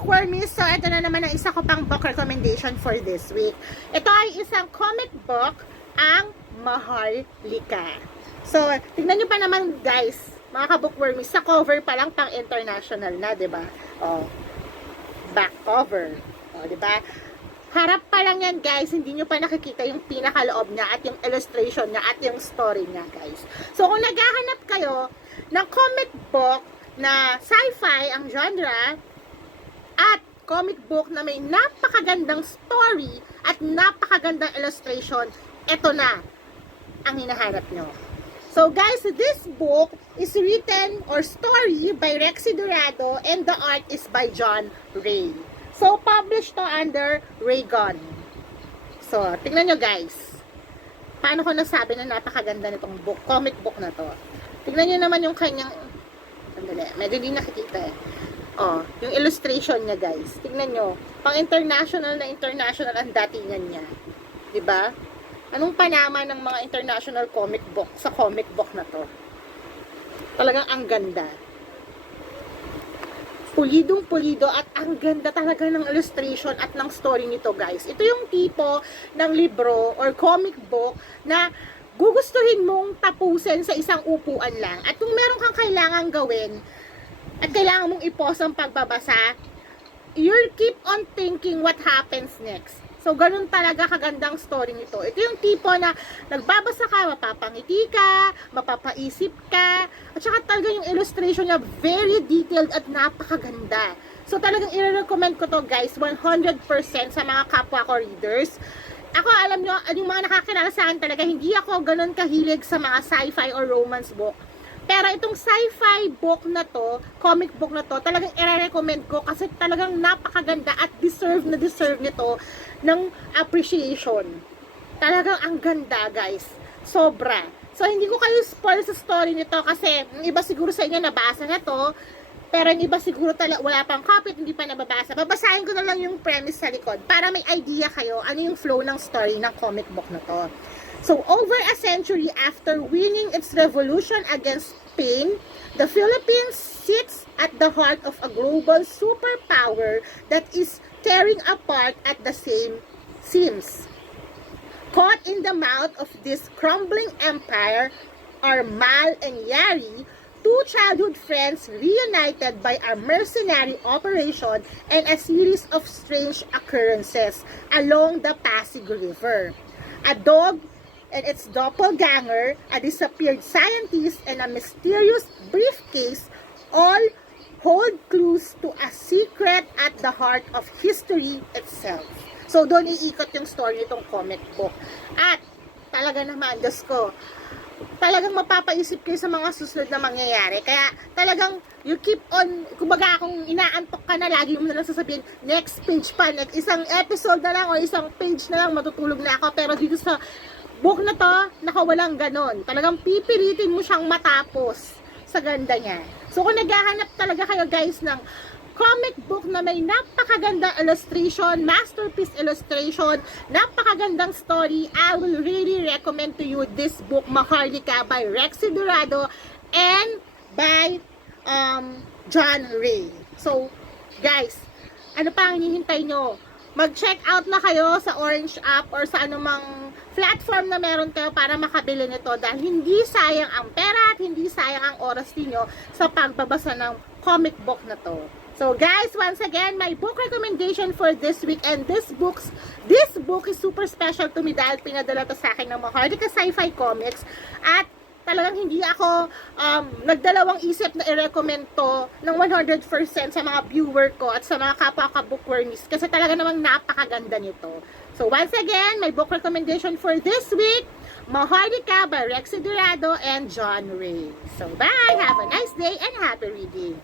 bookwormies, so ito na naman ang isa ko pang book recommendation for this week. Ito ay isang comic book, ang Maharlika. So, tignan nyo pa naman guys, mga ka-bookwormies, sa cover pa lang pang international na, diba? Oh, back cover. Oh, diba? Harap pa lang yan guys, hindi nyo pa nakikita yung pinakaloob niya at yung illustration niya at yung story niya guys. So, kung naghahanap kayo ng comic book na sci-fi ang genre, at comic book na may napakagandang story at napakagandang illustration, ito na ang hinahanap nyo. So guys, this book is written or story by Rexy Dorado and the art is by John Ray. So published to under Raygon. So tingnan nyo guys, paano ko nasabi na napakaganda nitong book, comic book na to. Tingnan nyo naman yung kanyang, sandali, medyo di nakikita eh. Oh, yung illustration niya guys. Tingnan nyo. Pang international na international ang datingan niya. 'Di ba? Anong panama ng mga international comic book sa comic book na to? Talagang ang ganda. Pulidong pulido at ang ganda talaga ng illustration at ng story nito guys. Ito yung tipo ng libro or comic book na gugustuhin mong tapusin sa isang upuan lang. At kung meron kang kailangang gawin, at kailangan mong i-pause ang pagbabasa, you'll keep on thinking what happens next. So, ganun talaga kagandang story nito. Ito yung tipo na nagbabasa ka, mapapangiti ka, mapapaisip ka, at saka talaga yung illustration niya very detailed at napakaganda. So, talagang i-recommend ko to guys, 100% sa mga kapwa ko readers. Ako, alam nyo, yung mga nakakilala sa akin talaga, hindi ako ganun kahilig sa mga sci-fi or romance book. Pero itong sci-fi book na to, comic book na to, talagang i-recommend ko kasi talagang napakaganda at deserve nito ng appreciation. Talagang ang ganda guys. Sobra. So hindi ko kayo spoil sa story nito kasi yung iba siguro sa inyo nabasa na to, pero yung iba siguro wala pang copy, hindi pa nababasa. Babasahin ko na lang yung premise sa likod para may idea kayo ano yung flow ng story ng comic book na to. So, over a century after winning its revolution against Spain, the Philippines sits at the heart of a global superpower that is tearing apart at the same seams. Caught in the mouth of this crumbling empire are Mal and Yari, two childhood friends reunited by a mercenary operation and a series of strange occurrences along the Pasig River. A dog and its doppelganger, a disappeared scientist, and a mysterious briefcase all hold clues to a secret at the heart of history itself. So, doon iikot yung story nitong comic book. At, talaga naman, Diyos ko, talagang mapapaisip kayo sa mga susunod na mangyayari. Kaya, talagang, you keep on, kumbaga kung inaantok ka na, lagi mo na lang sasabihin, next page pa, next isang episode na lang, o isang page na lang, matutulog na ako. Pero dito sa book na to, nakawalang ganon. Talagang pipilitin mo siyang matapos sa ganda niya. So, kung naghahanap talaga kayo guys ng comic book na may napakagandang illustration, masterpiece illustration, napakagandang story, I will really recommend to you this book, Maharlika by Rexy Dorado and by John Ray. So, guys, ano pa ang hinihintay nyo? Mag-check out na kayo sa Orange app or sa anumang platform na meron kayo para makabili nito dahil hindi sayang ang pera at hindi sayang ang oras niyo sa pagbabasa ng comic book na to. So guys, once again, my book recommendation for this week, and this book is super special to me dahil pinadala to sa akin ng Maharlika Sci-Fi Comics at talagang hindi ako nagdalawang isip na i-recommend to ng 100% sa mga viewer ko at sa mga kapwa ka-bookwormies kasi talaga namang napakaganda nito. So once again, my book recommendation for this week, Maharlika by Rexy Dorado and John Ray. So bye! Have a nice day and happy reading!